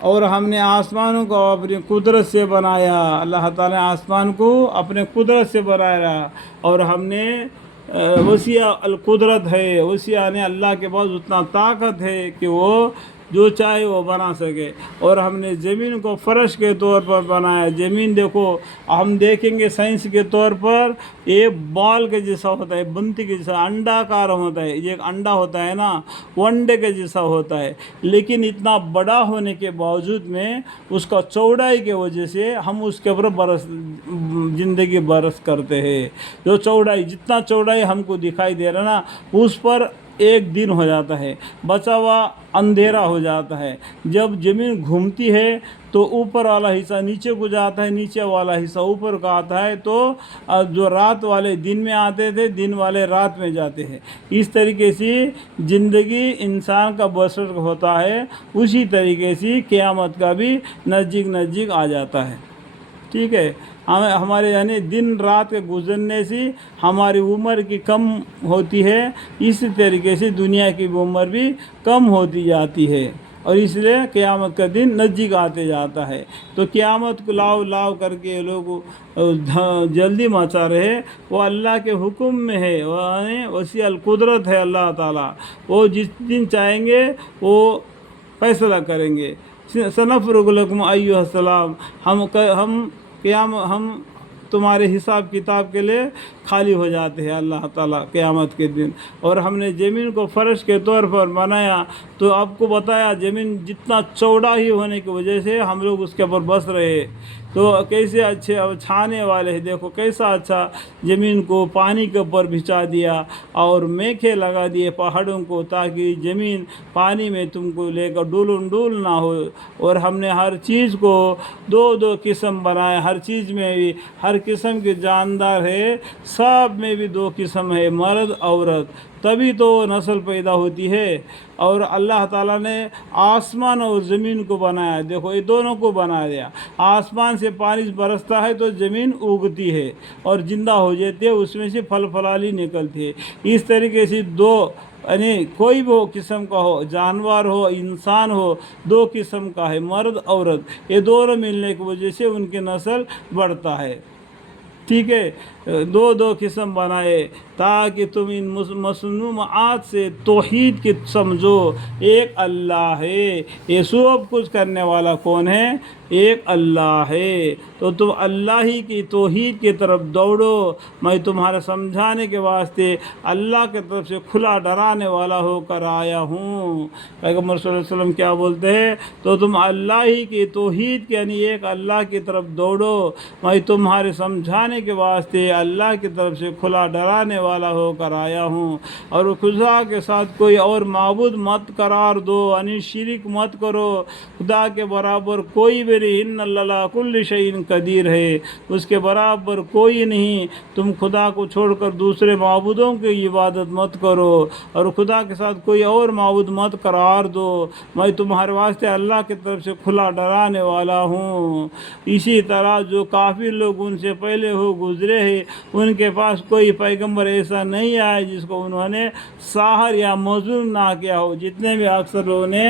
اور ہم نے آسمانوں کو اپنی قدرت سے بنایا، اللہ تعالیٰ نے آسمان کو اپنے قدرت سے بنایا، اور ہم نے وسیع القدرت ہے، وسیع نے اللہ کے پاس اتنا طاقت ہے کہ وہ جو چاہے وہ بنا سکے۔ اور ہم نے زمین کو فرش کے طور پر بنایا۔ زمین دیکھو، ہم دیکھیں گے سائنس کے طور پر یہ بال کے جیسا ہوتا ہے، بنتی کے جیسا، انڈا کار ہوتا ہے، یہ ایک انڈا ہوتا ہے نا، وہ انڈے کے جیسا ہوتا ہے، لیکن اتنا بڑا ہونے کے باوجود میں اس کا چوڑائی کی وجہ سے ہم اس کے اوپر زندگی برس کرتے ہیں۔ جو چوڑائی، جتنا چوڑائی ہم کو دکھائی دے رہا نا، اس پر ایک دن ہو جاتا ہے، بچا ہوا اندھیرا ہو جاتا ہے۔ جب زمین گھومتی ہے تو اوپر والا حصہ نیچے کو جاتا ہے، نیچے والا حصہ اوپر کو آتا ہے، تو جو رات والے دن میں آتے تھے، دن والے رات میں جاتے ہیں۔ اس طریقے سے زندگی انسان کا بسر ہوتا ہے، اسی طریقے سے قیامت کا بھی نزدیک نزدیک آ جاتا ہے۔ ٹھیک ہے، ہمارے یعنی دن رات کے گزرنے سے ہماری عمر کی کم ہوتی ہے، اسی طریقے سے دنیا کی عمر بھی کم ہوتی جاتی ہے، اور اس لیے قیامت کا دن نزدیک آتے جاتا ہے۔ تو قیامت کو لاؤ لاؤ کر کے لوگ جلدی مچا رہے، وہ اللہ کے حکم میں ہے، وسیع القدرت ہے اللہ تعالیٰ، وہ جس دن چاہیں گے وہ فیصلہ کریں گے۔ سنفرغ لکم ایھا السلام، ہم تمہارے حساب کتاب کے لیے خالی ہو جاتے ہیں اللہ تعالیٰ قیامت کے دن۔ اور ہم نے زمین کو فرش کے طور پر بنایا، تو آپ کو بتایا زمین جتنا چوڑا ہی ہونے کی وجہ سے ہم لوگ اس کے اوپر بس رہے، تو کیسے اچھے چھانے والے ہیں، دیکھو کیسا اچھا زمین کو پانی کے اوپر بچھا دیا، اور میکھے لگا دیے پہاڑوں کو، تاکہ زمین پانی میں تم کو لے کر ڈول نہ ہو۔ اور ہم نے ہر چیز کو دو دو قسم بنائے، ہر چیز میں بھی ہر قسم کے جاندار ہے، سب میں بھی دو قسم ہے، مرد عورت، تبھی تو نسل پیدا ہوتی ہے۔ اور اللہ تعالیٰ نے آسمان اور زمین کو بنایا، دیکھو یہ دونوں کو بنا دیا۔ آسمان سے پانی برستا ہے تو زمین اگتی ہے اور زندہ ہو جاتی ہے، اس میں سے پھل پھلالی نکلتی ہے۔ اس طریقے سے دو، یعنی کوئی بھی قسم کا ہو، جانور ہو انسان ہو، دو قسم کا ہے، مرد عورت، یہ دونوں ملنے کی وجہ سے ان کی نسل بڑھتا ہے۔ ٹھیک ہے، دو دو قسم بنائے تاکہ تم ان مصنوعات سے توحید کی سمجھو، ایک اللہ ہے، یہ سب کچھ کرنے والا کون ہے؟ ایک اللہ ہے۔ تو تم اللہ ہی کی توحید کی طرف دوڑو، میں تمہارے سمجھانے کے واسطے اللہ کی طرف سے کھلا ڈرانے والا ہو کر آیا ہوں۔ پیغمبر صلی اللہ علیہ وسلم کیا بولتے ہیں؟ تو تم اللہ ہی کی توحید کے، یعنی ایک اللہ کی طرف دوڑو، میں تمہارے سمجھانے کے واسطے اللہ کی طرف سے کھلا ڈرانے والا ہو کر آیا ہوں۔ اور خدا کے ساتھ کوئی اور معبود مت قرار دو، یعنی شرک مت کرو، خدا کے برابر کوئی بھی نہیں، ان اللہ کل شیء قدیر ہے، اس کے برابر کوئی نہیں۔ تم خدا کو چھوڑ کر دوسرے معبودوں کی عبادت مت کرو، اور خدا کے ساتھ کوئی اور معبود مت قرار دو، میں تمہارے واسطے اللہ کی طرف سے کھلا ڈرانے والا ہوں۔ اسی طرح جو کافر لوگ ان سے پہلے ہو گزرے ہیں، ان کے پاس کوئی پیغمبر ایسا نہیں آیا جس کو انہوں نے ساحر یا مجنون نہ کیا ہو۔ جتنے بھی اکثر لوگوں نے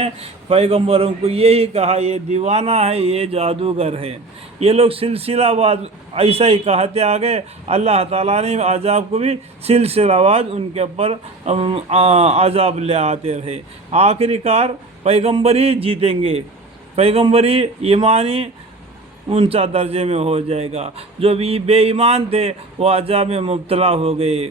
پیغمبروں کو یہی کہا، یہ دیوانہ ہے، یہ جادوگر ہے، یہ لوگ سلسلہ وار ایسا ہی کہتے آگے۔ اللہ تعالیٰ نے عذاب کو بھی سلسلہ وار ان کے اوپر عذاب لے آتے رہے۔ آخری کار پیغمبری جیتیں گے، پیغمبری ایمانی اونچا درجے میں ہو جائے گا۔ جو بھی بے ایمان تھے وہ عذاب میں مبتلا ہو گئے،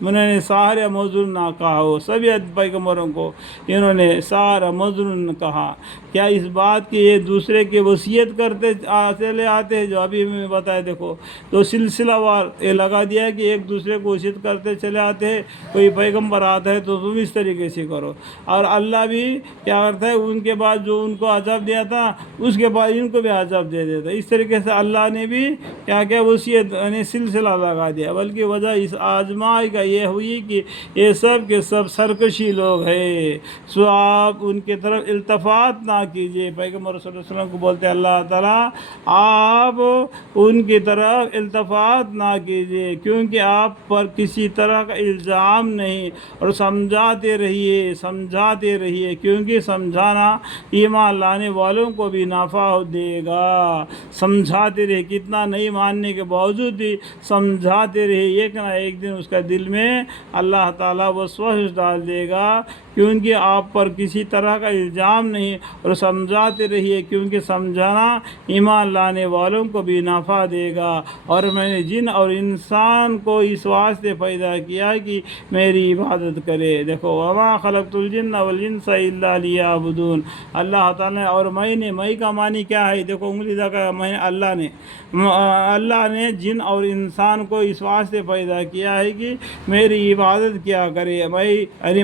انہوں نے ساحر یا مجنون نہ کہا ہو، سبھی پیغمبروں کو انہوں نے ساحر مجنون کہا۔ کیا اس بات کی یہ دوسرے کی وصیت کرتے چلے آتے ہیں، جو ابھی میں بتایا، دیکھو تو سلسلہ وار یہ لگا دیا ہے کہ ایک دوسرے کو وصیت کرتے چلے آتے ہیں، کوئی پیغمبر آتا ہے تو تم اس طریقے سے کرو، اور اللہ بھی کیا کرتا ہے، ان کے بعد جو ان کو عذاب دیا تھا اس کے بعد ان کو بھی عذاب دے دیتا ہے۔ اس طریقے سے اللہ نے بھی کیا کیا وصیت، یعنی سلسلہ لگا دیا، بلکہ وجہ اس آزمائی کا یہ ہوئی کہ یہ سب کے سب سرکشی لوگ ہیں، سو آپ ان کی طرف التفات نہ کیجیے۔ پیغمبر صلی اللہ علیہ وسلم کو بولتے اللہ تعالیٰ آپ ان کی طرف التفات نہ کیجیے، کیونکہ آپ پر کسی طرح کا الزام نہیں، اور سمجھاتے رہیے کیونکہ سمجھانا ایمان لانے والوں کو بھی نفع دے گا۔ سمجھاتے رہیے، کتنا نہیں ماننے کے باوجود بھی سمجھاتے رہیے، ایک نہ ایک دن اس کا دل میں اللہ تعالیٰ وسوسہ ڈال دے گا، کیونکہ آپ پر کسی طرح کا الزام نہیں، اور سمجھاتے رہیے کیونکہ سمجھانا ایمان لانے والوں کو بھی نفع دے گا۔ اور میں نے جن اور انسان کو اس واسطے پیدا کیا کہ میری عبادت کرے۔ دیکھو وما خلقت الجن والانس الا لیعبدون، اللہ تعالیٰ نے، اور میں کا معنی کیا ہے؟ دیکھو انگلی دکھا، میں اللہ نے جن اور انسان کو اس واسطے پیدا کیا ہے کہ میری عبادت کیا کرے۔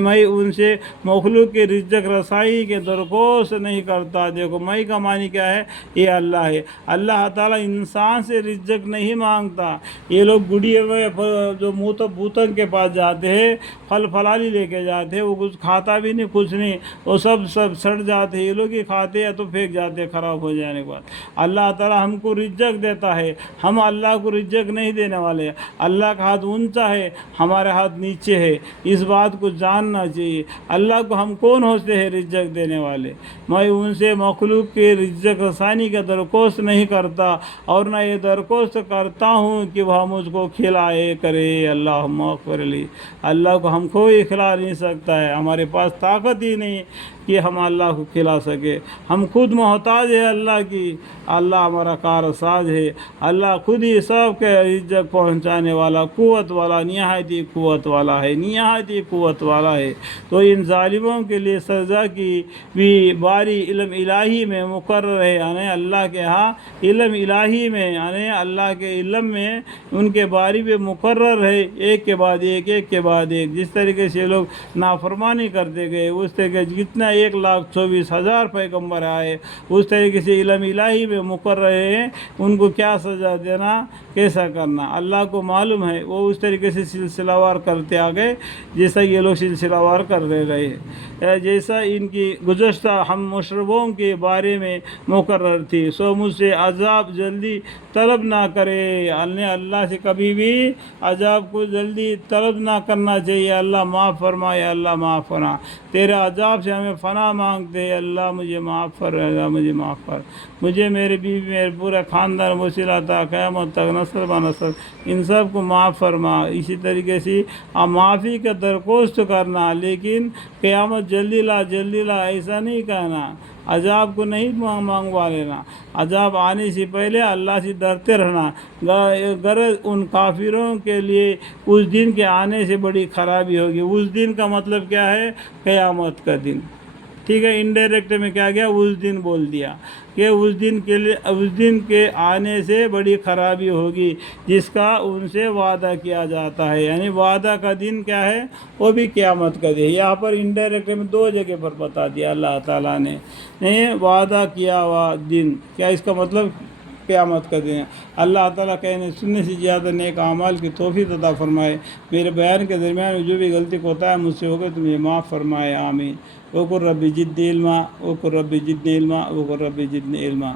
میں ان سے مخلوق کے رزق رسائی کے درخواست نہیں کرتا۔ دیکھو میں کا معنی کیا ہے؟ یہ اللہ ہے۔ اللہ تعالیٰ انسان سے رزق نہیں مانگتا۔ یہ لوگ گڑیے ہوئے جو بوتن کے پاس جاتے ہیں، پھل پھلالی لے کے جاتے ہیں، وہ کچھ کھاتا بھی نہیں، کچھ نہیں، وہ سب سڑ جاتے ہیں۔ یہ لوگ ہی کھاتے ہیں تو پھینک جاتے ہیں خراب ہو جانے کے بعد۔ اللہ تعالیٰ ہم کو رزق دیتا ہے، ہم اللہ کو رزق نہیں دینے والے۔ اللہ کا ہاتھ اونچا ہے، ہمارے ہاتھ نیچے ہے، اس بات کو جاننا چاہیے۔ اللہ کو ہم کون ہوتے ہیں رزق دینے والے؟ میں ان سے مخلوق کے رزق رسانی کا درخواست نہیں کرتا، اور نہ یہ درخواست کرتا ہوں کہ وہ مجھ کو کھلائے کرے۔ اللہم اغفر لی، اللہ کو ہم کوئی کھلا نہیں سکتا ہے، ہمارے پاس طاقت ہی نہیں کہ ہم اللہ کو کھلا سکے۔ ہم خود محتاج ہے اللہ کی، اللہ ہمارا کارساز ہے۔ اللہ خود ہی سب کے رزق پہنچانے والا، قوت والا، نہایت ہی قوت والا ہے، نہایت ہی قوت والا ہے۔ تو ان ظالموں کے لیے سزا کی بھی باری علم الہی میں مقرر ہے، یعنی اللہ کے ہاں علم الہی میں، یعنی اللہ کے علم میں ان کے باری میں مقرر ہے، ایک کے بعد ایک، ایک کے بعد ایک۔ جس طریقے سے لوگ نافرمانی کرتے گئے، اس طریقے جتنا 1,24,000 پیغمبر آئے، اس طریقے سے علم الہی میں مقرر ہے ان کو کیا سزا دینا، کیسا کرنا، اللہ کو معلوم ہے۔ وہ اس طریقے سے سلسلہ وار کرتے آگئے جیسا یہ لوگ سلسلہ وار کر رہے ہیں، جیسا ان کی گزشتہ ہم مشربوں کے بارے میں مقرر تھی۔ سو مجھ سے عذاب جلدی طلب نہ کرے، اللہ سے کبھی بھی عذاب کو جلدی طلب نہ کرنا چاہیے۔ اللہ معاف فرمائے، اللہ معاف فرما، تیرے عذاب سے ہمیں فنا مانگتے ہیں، اللہ مجھے معاف کر، اللہ مجھے معاف کر، مجھے، میرے بیوی، میرے پورے خاندان وسیلہ تا قیامت تک نسل بہ نسل ان سب کو معاف فرما۔ اسی طریقے سے معافی کا درخواست کرنا، لیکن قیامت جلدی لا جلدی لا ایسا نہیں کہنا، عذاب کو نہیں مانگوا لینا، عذاب آنے سے پہلے اللہ سے ڈرتے رہنا۔ غرض ان کافروں کے لیے اس دن کے آنے سے بڑی خرابی ہوگی۔ اس دن کا مطلب کیا ہے؟ قیامت کا دن، ٹھیک ہے۔ انڈائریکٹ میں کیا گیا؟ اس دن بول دیا کہ اس دن کے لیے، اس دن کے آنے سے بڑی خرابی ہوگی جس کا ان سے وعدہ کیا جاتا ہے، یعنی وعدہ کا دن کیا ہے؟ وہ بھی قیامت کا دن۔ یہاں پر انڈائریکٹ میں 2 جگہ پر بتا دیا اللہ تعالیٰ نے وعدہ کیا ہوا دن، کیا اس کا مطلب؟ قیامت کا دن ہے۔ اللہ تعالیٰ کہنے سننے سے زیادہ نیک اعمال کی توفیق عطا فرمائے۔ میرے بیان کے درمیان میں جو بھی غلطی کوتا ہے مجھ سے ہو گئی تو مجھے معاف فرمائے، آمین۔ وقل رب زدنی علما، وقل رب زدنی علما، وقل رب زدنی علما۔